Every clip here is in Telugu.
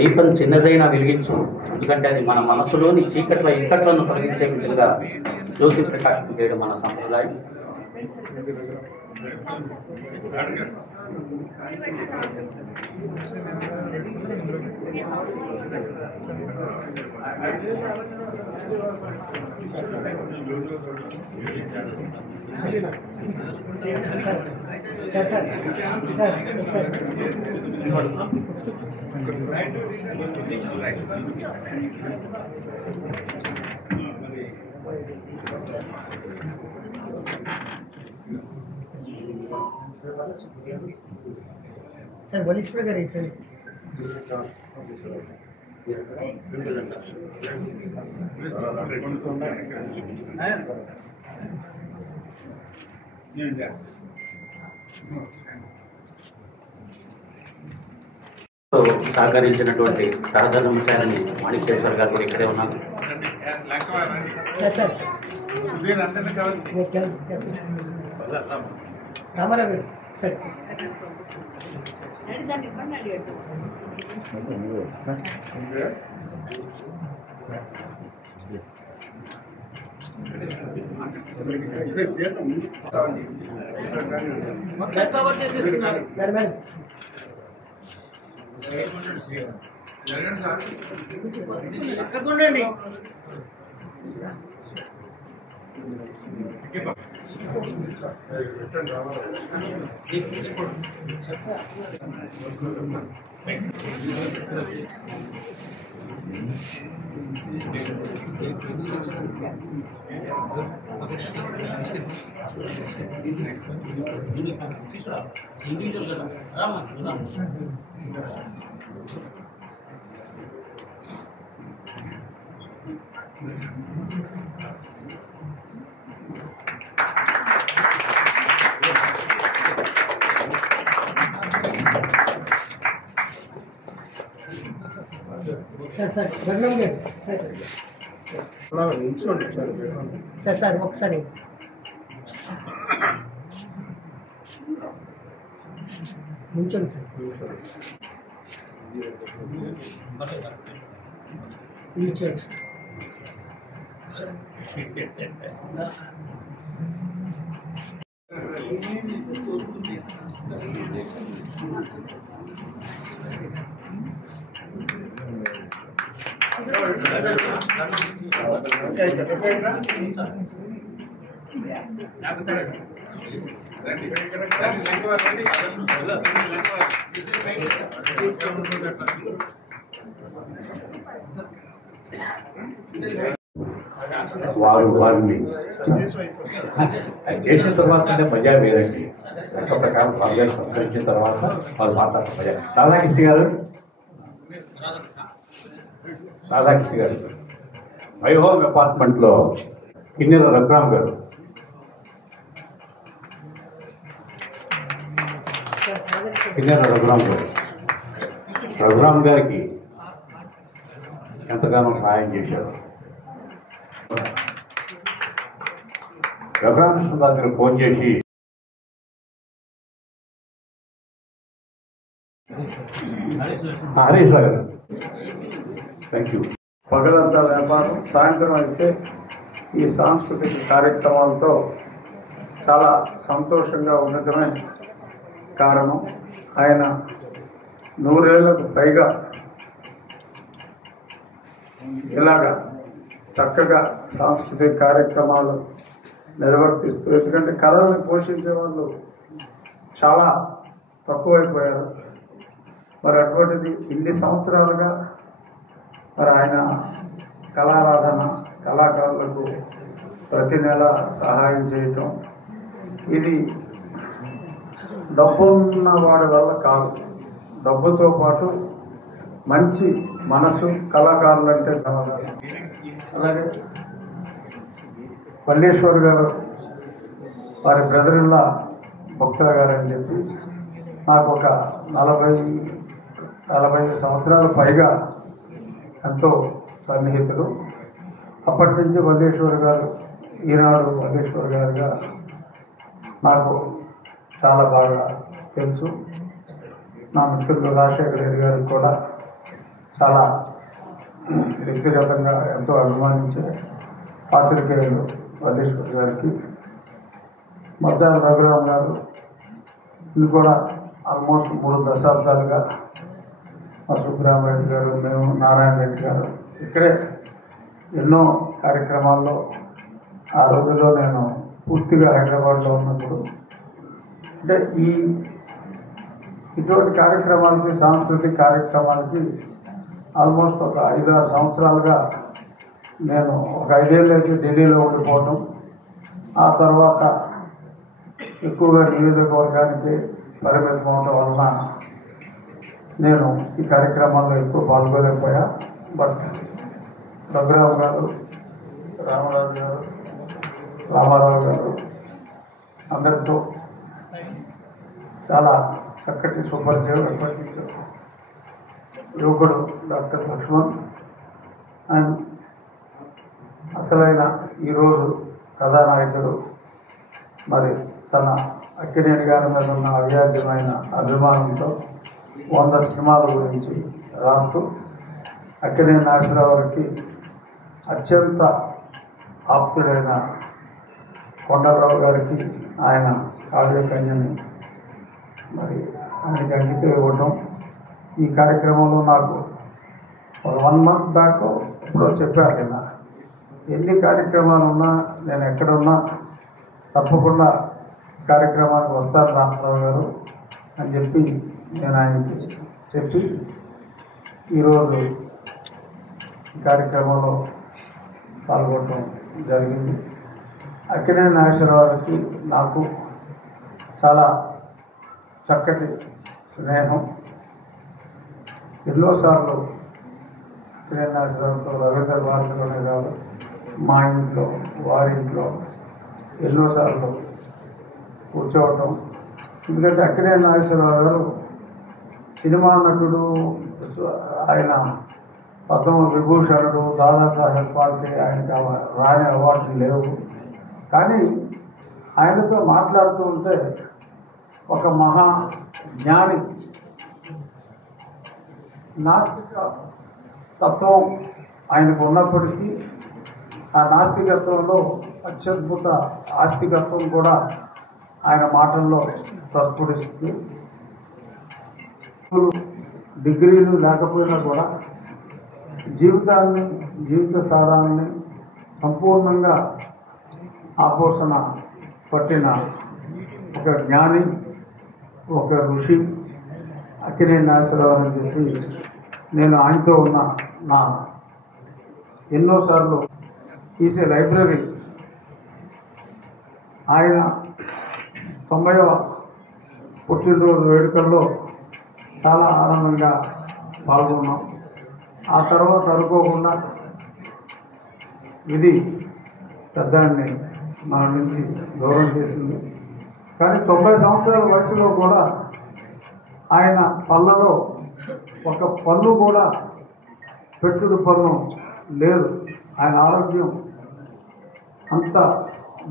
దీపం చిన్నదైనా వెలిగించు, ఎందుకంటే అది మన మనసులోని చీకట్ల ఇక్కట్లను తొలగించే విధంగా జ్యోతి ప్రకాశం చేయడం మన సంప్రదాయం. सर वलिस्टर का रेट है సహకరించినటువంటి సహధర్మచారిని మాణికేశ్వర్ గారు కూడా ఇక్కడే ఉన్నారు. सर सर रघुनंगे सर सर ఒకసారి నించోండి సార్ నించోండి వారిని చేసిన తర్వాత మజా వేరండి. లెక్క ప్రకారం వాళ్ళు సంస్కరించిన తర్వాత వాళ్ళు మాట్లాడటం మజా. రాధాకృష్ణ గారు మై హోమ్ అపార్ట్మెంట్లో కిన్నెర రఘురామ్ గారు రఘురామ్ గారికి ఎంతగానో సహాయం చేశారు. రఘురామకృష్ణ దగ్గర ఫోన్ చేసి హరీష్ గారు థ్యాంక్ యూ. పగలంతా వ్యాపారం, సాయంత్రం అయితే ఈ సాంస్కృతిక కార్యక్రమాలతో చాలా సంతోషంగా ఉండటమే కారణం. ఆయన 100 ఏళ్లకు పైగా ఇలాగా చక్కగా సాంస్కృతిక కార్యక్రమాలు నిర్వర్తిస్తూ, ఎందుకంటే కళలను పోషించే వాళ్ళు చాలా తక్కువైపోయారు. మరి అటువంటిది ఇన్ని సంవత్సరాలుగా మరి ఆయన కళారాధన కళాకారులకు ప్రతి నెల సహాయం చేయటం, ఇది డబ్బున్న వాడి వల్ల కాదు. డబ్బుతో పాటు మంచి మనసు కళాకారులంటే కావాలి. అలాగే మల్లేశ్వర్ గారు వారి బ్రదర్లా భక్తుల గారు అని చెప్పి నాకు ఒక 40 సంవత్సరాల పైగా ఎంతో సన్నిహితులు. అప్పటి నుంచి మల్లేశ్వర్ గారు, ఈనాడు మల్లేశ్వర్ గారుగా నాకు చాలా బాగా తెలుసు. నా మిత్రులు రాజశేఖర రెడ్డి గారికి కూడా చాలా వ్యక్తిగతంగా ఎంతో అభిమానించే పాత్రికేయులు వల్లేశ్వర్ గారికి, మధ్యాహ్న రఘురామ్ గారు, ఇది కూడా ఆల్మోస్ట్ 3 దశాబ్దాలుగా మా సుబ్రహ్మణ్యం గారు, మేము నారాయణ రెడ్డి గారు ఇక్కడే ఎన్నో కార్యక్రమాల్లో ఆ రోజుల్లో నేను పూర్తిగా హైదరాబాద్లో ఉన్నప్పుడు అంటే ఇటువంటి కార్యక్రమాలకి, సాంస్కృతిక కార్యక్రమాలకి ఆల్మోస్ట్ ఒక 5-6 సంవత్సరాలుగా నేను ఒక 5 ఏళ్ళకి ఢిల్లీలో ఉండిపోవటం, ఆ తర్వాత ఎక్కువగా నియోజకవర్గానికి పరిమితం అవడం వలన నేను ఈ కార్యక్రమాల్లో ఎక్కువ పాల్గొలేకపోయా. బట్ రఘురావు గారు, రామారావు గారు అందరితో చాలా చక్కటి సుపరిచయం ఏర్పడించారు. యువకుడు డాక్టర్ లక్ష్మణ్ అండ్ అసలైన ఈరోజు కథానాయకుడు మరి తన అక్కినేని గారి మీద ఉన్న అవ్యాజ్యమైన అభిమానంతో 100 సినిమాల గురించి రాస్తూ అక్కినేని నాగేశ్వరరావుకి అత్యంత ఆప్తుడైన కొండలరావు గారికి ఆయన కావ్యకన్యని మరి ఆయనకి అంకితం ఇవ్వటం, ఈ కార్యక్రమంలో నాకు ఒక 1 month బ్యాక్ ఇప్పుడు చెప్పారు కదా, ఎన్ని కార్యక్రమాలు ఉన్నా నేను ఎక్కడున్నా తప్పకుండా కార్యక్రమానికి వస్తారు రామారావు గారు అని చెప్పి నేను ఆయనకి చెప్పి ఈరోజు ఈ కార్యక్రమంలో పాల్గొనడం జరిగింది. అక్కినేని నాగేశ్వరరావుకి నాకు చాలా చక్కటి స్నేహం. ఎన్నోసార్లు అక్కినేని నాగేశ్వరరావుతో రవీంద్ర భారతిలోనే కాదు, మా ఇంట్లో, వారింట్లో ఎన్నోసార్లు కూర్చోవటం. ఎందుకంటే అక్కినేని నాగేశ్వరరావు గారు సినిమా నటుడు, ఆయన పద్మ విభూషణుడు, దాదాసాహెబ్ ఫాల్కే, ఆయనకి రాని అవార్డులు లేవు. కానీ ఆయనతో మాట్లాడుతూ ఉంటే ఒక మహా జ్ఞాని, నాస్తిక తత్వం ఆయనకు ఉన్నప్పటికీ ఆ నాస్తికత్వంలో అత్యద్భుత ఆస్తికత్వం కూడా ఆయన మాటల్లో ప్రస్ఫుటిస్తుంది. డిగ్రీలు లేకపోయినా కూడా జీవిత సారాన్ని సంపూర్ణంగా ఆపోషణ పట్టిన ఒక జ్ఞాని, ఒక ఋషి అక్కినేని నాగేశ్వరరావు అని చెప్పి నేను ఆయనతో ఉన్న నా ఎన్నోసార్లు తీసే లైబ్రరీ, ఆయన 90వ పుట్టినరోజు వేడుకల్లో చాలా ఆనందంగా పాల్గొన్నాం. ఆ తర్వాత అనుకోకుండా ఇది పెద్దాన్ని మన నుంచి దూరం చేసింది. కానీ 90 సంవత్సరాల వయసులో కూడా ఆయన పళ్ళలో ఒక పన్ను కూడా పెట్టుడు పన్ను లేదు. ఆయన ఆరోగ్యం అంత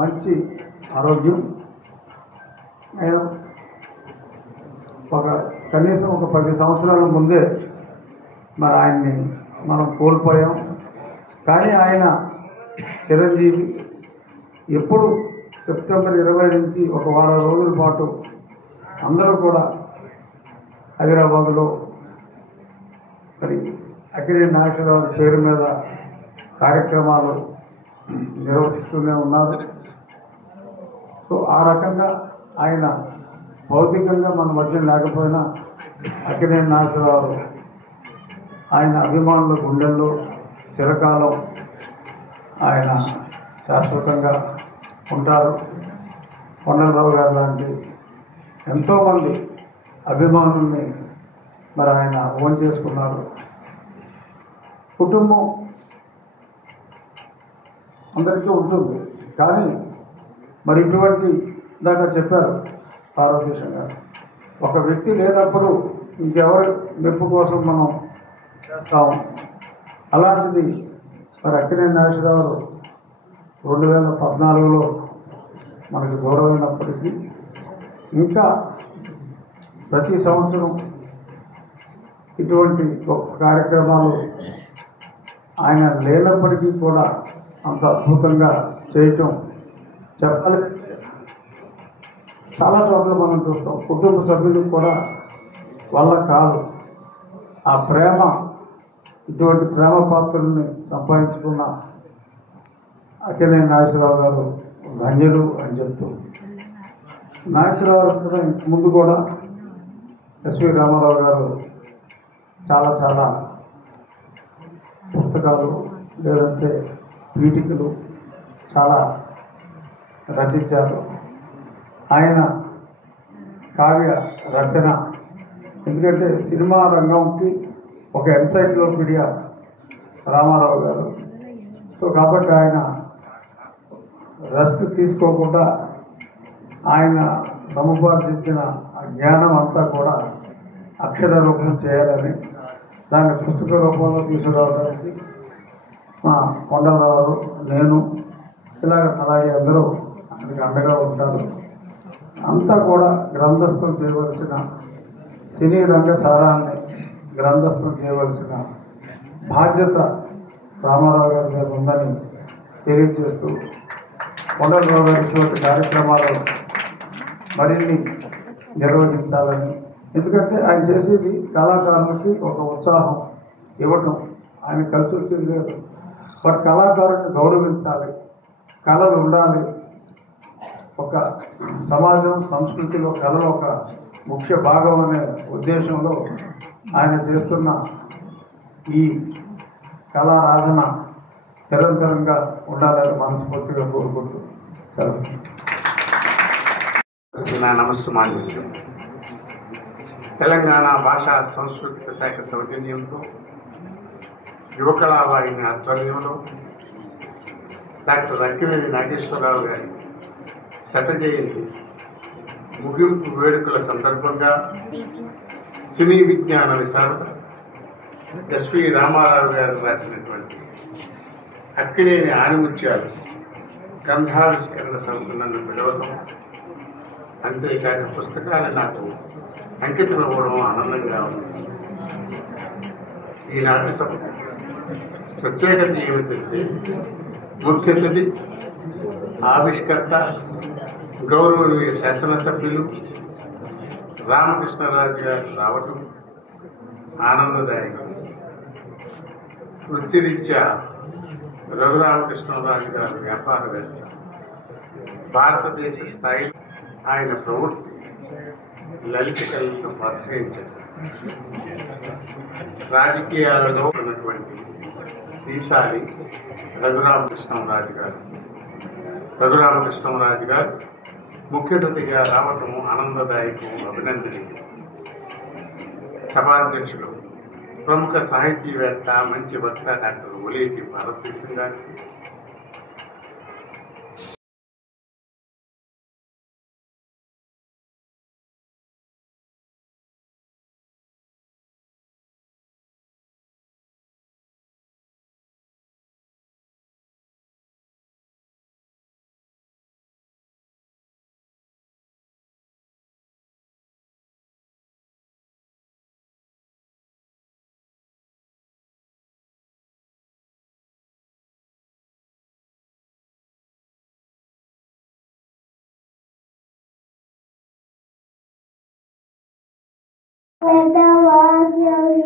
మంచి ఆరోగ్యం. నేను కనీసం ఒక 10 సంవత్సరాల ముందే మరి ఆయన్ని మనం కోల్పోయాం. కానీ ఆయన చిరంజీవి ఎప్పుడు సెప్టెంబర్ 20 నుంచి ఒక వారం రోజుల పాటు అందరూ కూడా హైదరాబాదులో మరి అక్కినేని నాగేశ్వరరావు పేరు మీద కార్యక్రమాలు నిర్వహిస్తూనే ఉన్నారు. సో ఆ రకంగా ఆయన భౌతికంగా మన మధ్య లేకపోయినా అక్కినేని నాగేశ్వరరావు ఆయన అభిమానుల గుండెల్లో చిరకాలం ఆయన శాశ్వతంగా ఉంటారు. కొండలరావు గారు లాంటి ఎంతోమంది అభిమానుల్ని మరి ఆయన ఓన్ చేసుకున్నారు. కుటుంబం అందరికీ ఉంటుంది, కానీ మరి ఇటువంటి దాకా చెప్పారు పార్వతీశం గారు, ఒక వ్యక్తి లేనప్పుడు ఇంకెవరి మెప్పు కోసం మనం చేస్తాము. అలాంటిది మరి అక్కినేని నాగేశ్వరరావు 2014లో మనకు గౌరవమైనప్పటికీ ఇంకా ప్రతి సంవత్సరం ఇటువంటి గొప్ప కార్యక్రమాలు ఆయన లేనప్పటికీ కూడా అంత అద్భుతంగా చేయటం చెప్పాలి. చాలా చోట్ల మనం చూస్తాం కుటుంబ సభ్యులకు కూడా వల్ల కాదు. ఆ ప్రేమ, ఇటువంటి ప్రేమ పాత్రల్ని సంపాదించుకున్న అక్కినేని నాగేశ్వరరావు గారు ధన్యులు అని చెప్తూ, నాగేశ్వరరావు గారు ముందు కూడా ఎస్వి రామారావు గారు చాలా చాలా పుస్తకాలు లేదంటే పీఠికలు చాలా రచించారు. ఆయన కావ్య రచన, ఎందుకంటే సినిమా రంగంకి ఒక ఎన్సైక్లోపీడియా రామారావు గారు. సో కాబట్టి ఆయన రెస్ట్ తీసుకోకుండా ఆయన సముపార్జించిన ఆ జ్ఞానం అంతా కూడా అక్షర రూపం చేయాలని, దాన్ని పుస్తక రూపంలో తీసుకురావడానికి మా కొండలరావు, నేను అలాగే అందరూ ఆయనకి అండగా ఉంటారు. అంతా కూడా గ్రంథస్థం చేయవలసిన, సినీ రంగ సారాన్ని గ్రంథస్థం చేయవలసిన బాధ్యత రామారావు గారి మీద ఉందని తెలియజేస్తూ, కొండలరావు గారి ఇటువంటి కార్యక్రమాలు మరిన్ని నిర్వహించాలని, ఎందుకంటే ఆయన చేసేది కళాకారులకి ఒక ఉత్సాహం ఇవ్వటం, ఆయన కలిసి వచ్చేది లేదు. బట్ కళాకారుని గౌరవించాలి, కళలు ఉండాలి. ఒక సమాజం సంస్కృతిలో కళలు ఒక ముఖ్య భాగం అనే ఉద్దేశంలో ఆయన చేస్తున్న ఈ కళారాధన నిరంతరంగా ఉండాలని మనస్ఫూర్తిగా కోరుకుంటూ సెలవు. నమస్సుమాన్యులు. తెలంగాణ భాషా సాంస్కృతిక శాఖ సౌజన్యంతో యువకళావాహిని ఆధ్వర్యంలో డాక్టర్ అక్కినేని నాగేశ్వరరావు గారి శత జయంతి ముగింపు వేడుకల సందర్భంగా సినీ విజ్ఞాన విశారద ఎస్వి రామారావు గారు రాసినటువంటి అక్కినేని ఆణిముత్యాలు గ్రంథావిష్కరణ సభకు నన్ను పిలవడం, అంతేకాక పుస్తకాలు నాకు అంకితం ఇవ్వడం ఆనందంగా ఉంది. ఈనాటి సభ ప్రత్యేకత ఏమిటంటే, ముఖ్య అతిథి ఆవిష్కర్త గౌరవనీయ శాసనసభ్యులు రామకృష్ణరాజు గారు రావటం ఆనందదాయకం. వృత్తిరీత్యా రఘురామకృష్ణరాజు గారు వ్యాపారవేత్త. భారతదేశ స్థాయిలో ఆయన ప్రవృత్తి లలిత కళలను ప్రోత్సహించారు. రాజకీయాలలో ఉన్నటువంటి ఈసారి రఘురామకృష్ణరాజు గారు ముఖ్య అతిథిగా రావటం ఆనందదాయకం, అభినందనీయం. సభాధ్యక్షులు ప్రముఖ సాహితీవేత్త, మంచి వక్త డాక్టర్ ఒలేటి భారతదేశం గారికి, Let the warrior be